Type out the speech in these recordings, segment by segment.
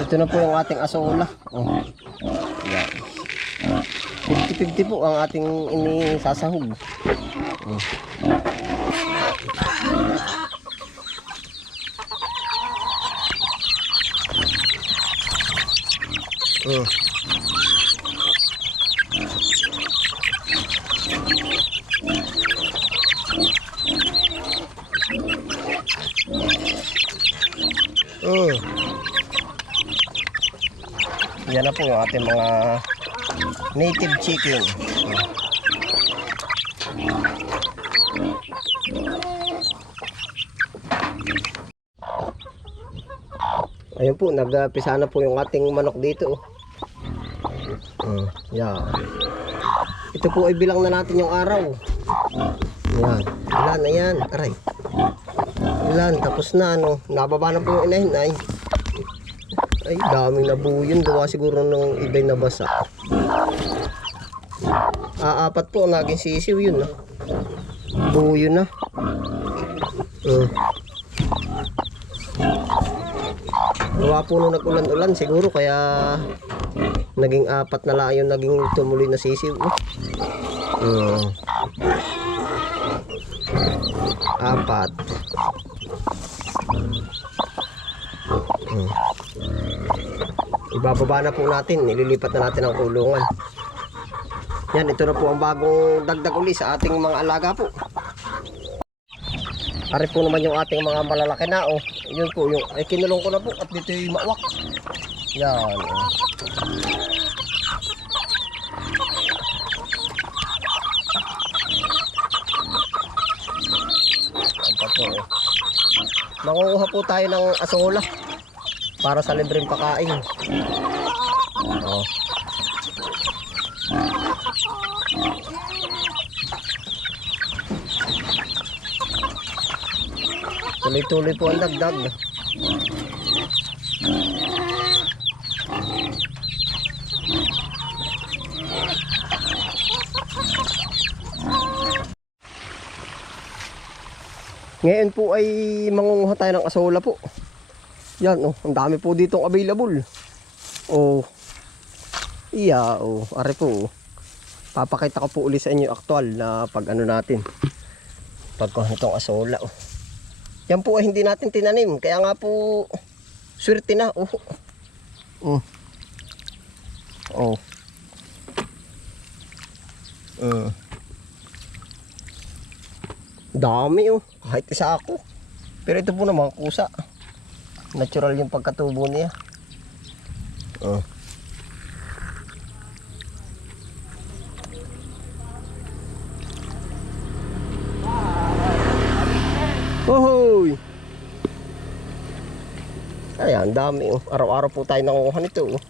Ito na po yung ating asola. Oh. Yan. 50-50 po ang ating inisasahog. Oh. Oh. Oh. Yan na po yung ating mga native chicken. Ayun po, nagpisa na po yung ating manok dito. Oh. yan. Ito po ay bilang na natin yung araw. Yan. Ilan na yan. Aray. Ilan. Tapos na ano. Nababa na po yung inahin ay. Ay, daming nabuo yun. Gawa siguro ng iba'y nabasa. Aapat po, naging sisiw yun. Buo yun na. Uh. Gawa po nung nag-ulan-ulan siguro kaya naging apat na lang yung naging tumuloy na sisiw. Uh. Apat. Ibababa na po natin, nililipat na natin ang kulungan. Yan, ito na po ang bagong dagdag uli sa ating mga alaga po. Ari po naman yung ating mga malalaki na oh. Yun po yung ay kinulong ko na po at dito yung mawak. Yan. Oh. Yan po oh. Mangunguha po tayo ng asola para sa libreng pakain. Oh. Tuloy-tuloy po ang dagdag. Ngayon po ay mangunguha tayo ng asola po. Yan oh, ang dami po ditong available. Oh. Iya, oh, are po. oh. Papakita ko po uli sa inyo aktual na pag ano natin. Pagkuha nitong asola oh. Yan po ay hindi natin tinanim. Kaya nga po, swerte na. Oh. Oh. Oh. Mm. Dami oh. Kahit isa ako. Pero ito po naman kusa. Natural yung pagkatubo niya. Oh. Hohoy! Ayan, ang dami oh. Araw-araw po tayo nanguha nito oh.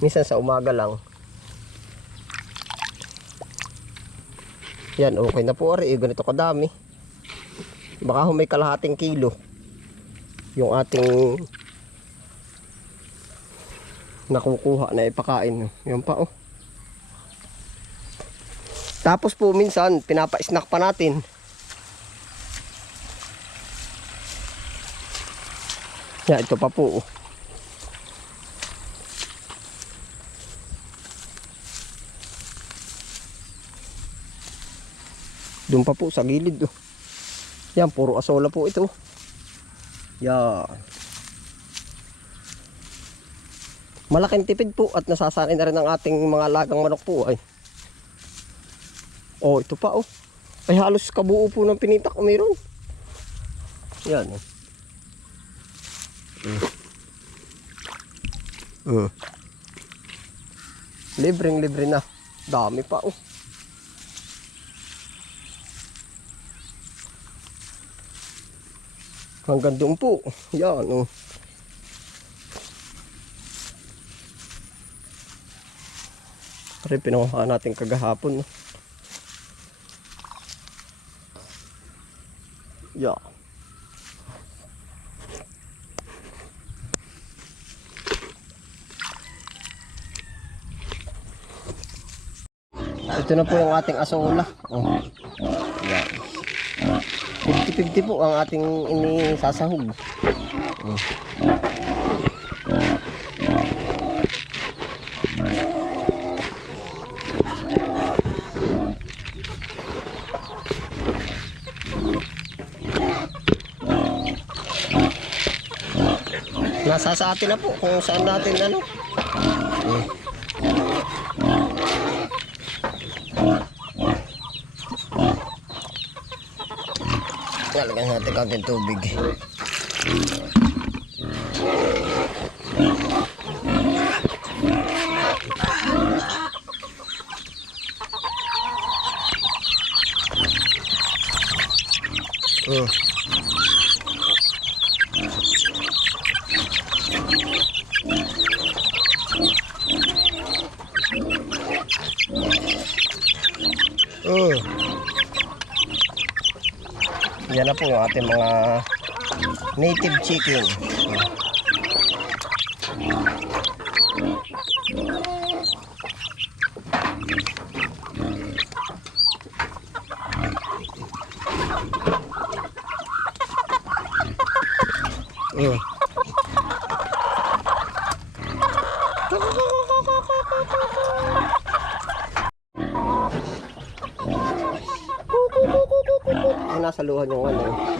Minsan sa umaga lang. Yan, okay na po ari. Eh, ganito kadami. Baka humay kalahating kilo. Yung ating nakukuha na ipakain. Yan pa oh. Tapos po minsan, pinapa-snack pa natin. Yan, ito pa po. oh. Doon pa po sa gilid. Oh. Yan, puro asola po ito. Yan. Malaking tipid po at nasasanay na rin ang ating mga lagang manok po ay. Oh, ito pa oh. Ay halos kabuo po ng pinitak o mayroon. Yan oh. Mm. Mm. Libreng libre na. Dami pa oh. Hanggang doon po. Yan oh. Pare pinuha natin kagahapon. no? Yeah. Ito na po yung ating asola. Oh. Yan. 50-50 po ang ating inisasahog. Oh. Nasa sa atin na po kung saan natin ano Lalagyan natin kaunting tubig. Mm. Mm. Yan na po yung ating mga native chicken. Mm. Ay, nasa luhan yung ano.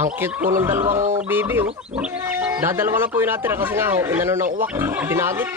Ang cute po ng dalawang baby oh. Dadalawa na po yung natin kasi nga oh, inano ng uwak, dinagit.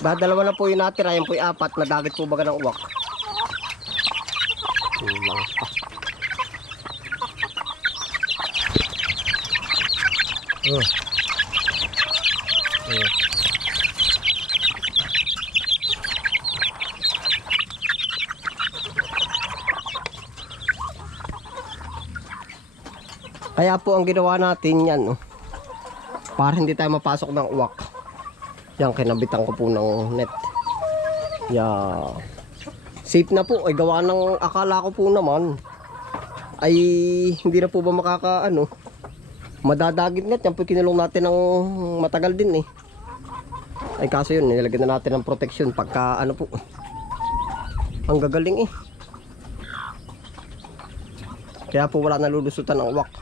Ba, dalawa na po yung natira, yan po yung apat, nadagit po baga ng uwak. Oh. Oh. Kaya po ang ginawa natin yan, oh, para hindi tayo mapasok ng uwak. Yan, kinabitan ko po ng net. Yeah. Safe na po. Ay gawa ng akala ko po naman. Ay hindi na po ba makaka ano. Madadagit net. Yan po kinulong natin ng matagal din eh. Ay kaso yun, nilagyan na natin ng protection pagka ano po. Ang gagaling eh. Kaya po wala nalulusutan ng uwak.